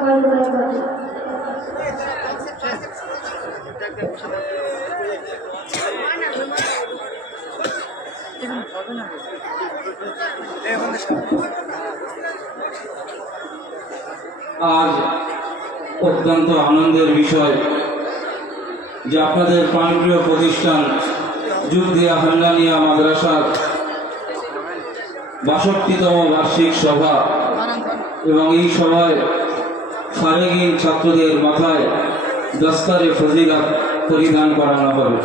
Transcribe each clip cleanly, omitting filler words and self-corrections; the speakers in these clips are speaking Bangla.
আজ অত্যন্ত আনন্দের বিষয় যে আপনাদের প্রাণপ্রিয় প্রতিষ্ঠান যুগদিয়া হামদানিয়া মাদ্রাসার ৬২তম বার্ষিক সভা এবং এই সভায় ফারেগীন ছাত্রদের মাথায় দস্তারে ফজিলত পরিধান করানো হবে।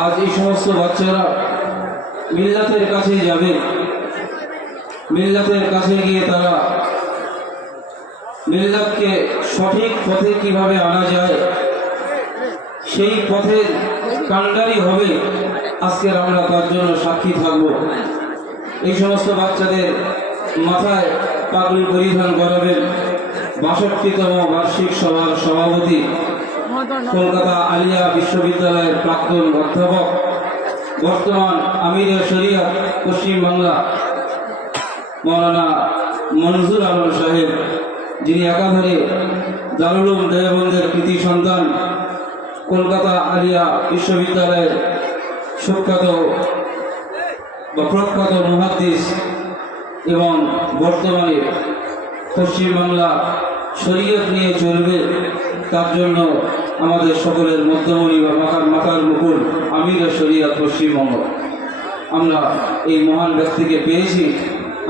আজ এই সমস্ত বাচ্চারা মিল্লাতের কাছে যাবে, মিল্লাতের কাছে গিয়ে তারা মিল্লাতকে সঠিক পথে কিভাবে আনা যায় সেই পথের কাণ্ডারি হবে। আজকের আমরা তার জন্য সাক্ষী থাকব। এই সমস্ত বাচ্চাদের মাথায় পাগড়ি পরিধান করাবেন ৬২তম বার্ষিক সভার সভাপতি কলকাতা আলিয়া বিশ্ববিদ্যালয়ের প্রাক্তন অধ্যাপক, বর্তমান আমিরে শরিয়ত পশ্চিমবাংলা মৌলানা মনজুর আলম সাহেব, যিনি একাধারে দারুল উলুম দেওবন্দের কৃতি সন্তান, কলকাতা আলিয়া বিশ্ববিদ্যালয়ের সুখ্যাত বা প্রখ্যাত মুহাদ্দিস এবং বর্তমানে পশ্চিমবাংলা শরীয়ত নিয়ে চলবে, তার জন্য আমাদের সকলের মধ্যমণি বা মাথার মুকুল আমিরে শরিয়ত পশ্চিমবঙ্গ। আমরা এই মহান ব্যক্তিকে পেয়েছি।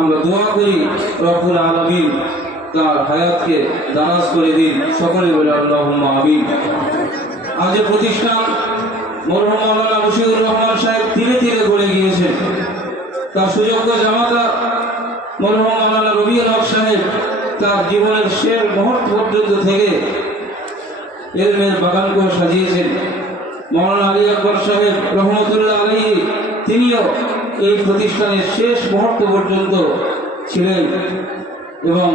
আমরা দোয়া করি রব্বুল আলামিন তার হায়াতকে দারাজ করে দিন। সকলে বলে আল্লাহুম্মা আমিন। আজ প্রতিষ্ঠান মরহুম মাওলানা মুশিউর রহমান সাহেব ধীরে ধীরে গড়ে গিয়েছেন। তার সুযোগ্য জামাতা মরহুম মাওলানা রবিউল হক সাহেব তার জীবনের শেষ মুহূর্ত পর্যন্ত থেকে ইলমের বাগানকে সাজিয়েছেন। মাওলানা আলী আকবর সাহেব রহমতুল্লাহ আলাইহি তিনিও এই প্রতিষ্ঠানের শেষ মুহূর্ত পর্যন্ত ছিলেন এবং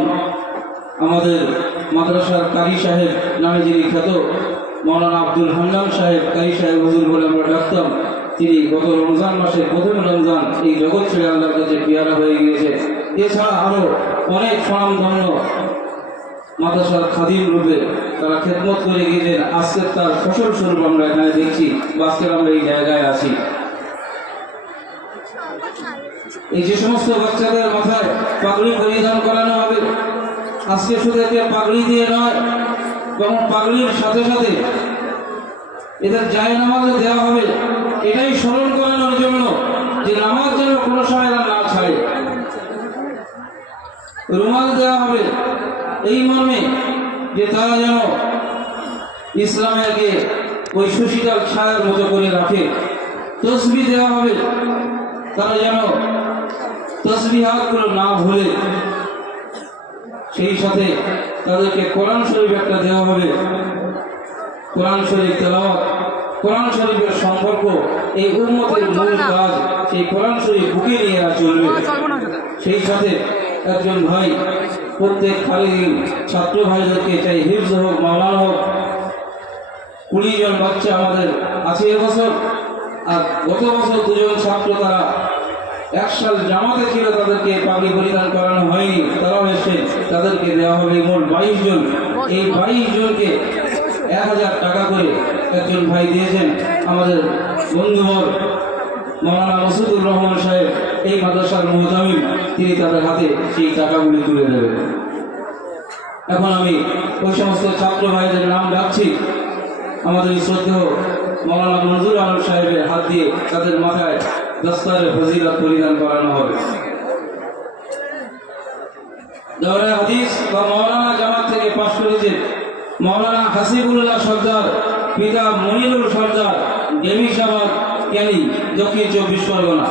আমাদের মাদ্রাসার কারি সাহেব নামে যিনি খ্যাত মাওলানা আব্দুল হান্নান সাহেব, কারি সাহেব হুজুর বলে আমরা ডাকতাম, তিনি গত রমজান মাসের প্রথম রমজান এই জগৎ ছেড়ে আল্লাহর কাছে পেয়ারা হয়ে গিয়েছে। এছাড়া আরও অনেক স্বনামধন্য মাদ্রাসার খাদিম রূপে তারা খেদমত করে গিয়েছেন। আজকের তার ফসল স্বরূপ আমরা এখানে দেখছি বা আজকের আমরা এই জায়গায় আছি। এই যে সমস্ত বাচ্চাদের মাথায় পাগড়ি পরিধান করানো হবে, আজকে শুধু একে পাগড়ি দিয়ে নয়, বরং পাগড়ির সাথে সাথে এদের জায় নামাজও দেওয়া হবে। এটাই স্মরণ করানোর জন্য যে নামাজ যেন কোনো সময় এরা না ছাড়ে। রুমাল দেওয়া হবে এই মর্মে যে তারা যেন ইসলামকে ওই সুশীতল ছায়ার মতো করে রাখে। তসবিহ দেওয়া হবে, তারা যেন তসবিহাতগুলো না ভুলে। সেই সাথে তাদেরকে কোরআন শরীফ একটা দেওয়া হবে। কোরআন শরীফ তেলাওয়াত, কোরআন শরীফের সম্পর্ক, এই উম্মতের মূল কাজ সেই কোরআন শরীফ বুকে নিয়ে চলবে। সেই সাথে একজন ভাই প্রত্যেক খালিদিন ছাত্র ভাইদেরকে, চাই হিফজ হোক মাওলানা হোক, 20 জন বাচ্চা আমাদের আছে এবছর। আর গত বছর 2 জন ছাত্র তারা 1 সাল জামাতে ছিল, তাদেরকে পাগড়ি পরিধান করানো হয়নি, তারাও এসে তাদেরকে দেওয়া হবে মোট 22 জন। এই 22 জনকে 1000 টাকা করে একজন ভাই দিয়েছেন আমাদের বন্ধুবর মাওলানা মাসুদুর রহমান সাহেব, এই মাদ্রাসার মুহতামিম, তিনি তাদের হাতে সেই টাকাগুলি তুলে দেবেন। এখন আমি ওই সমস্ত ছাত্র ভাইদের নাম ডাকছি। আমাদের শ্রদ্ধেয় মাওলানা মনজুর আলম সাহেবের হাত দিয়ে তাদের মাথায় দস্তারে ফজিলত পরিধান করানো হবে। দৌড়ে হাদিস বা মাওলানা জামাত থেকে পাশ করেছেন মাওলানা হাসিবুল্লাহ সর্দার, পিতা মনিরুল সর্দার, ডেমিসাবাদ, ক্যানি, দক্ষিণ 24 পরগনা।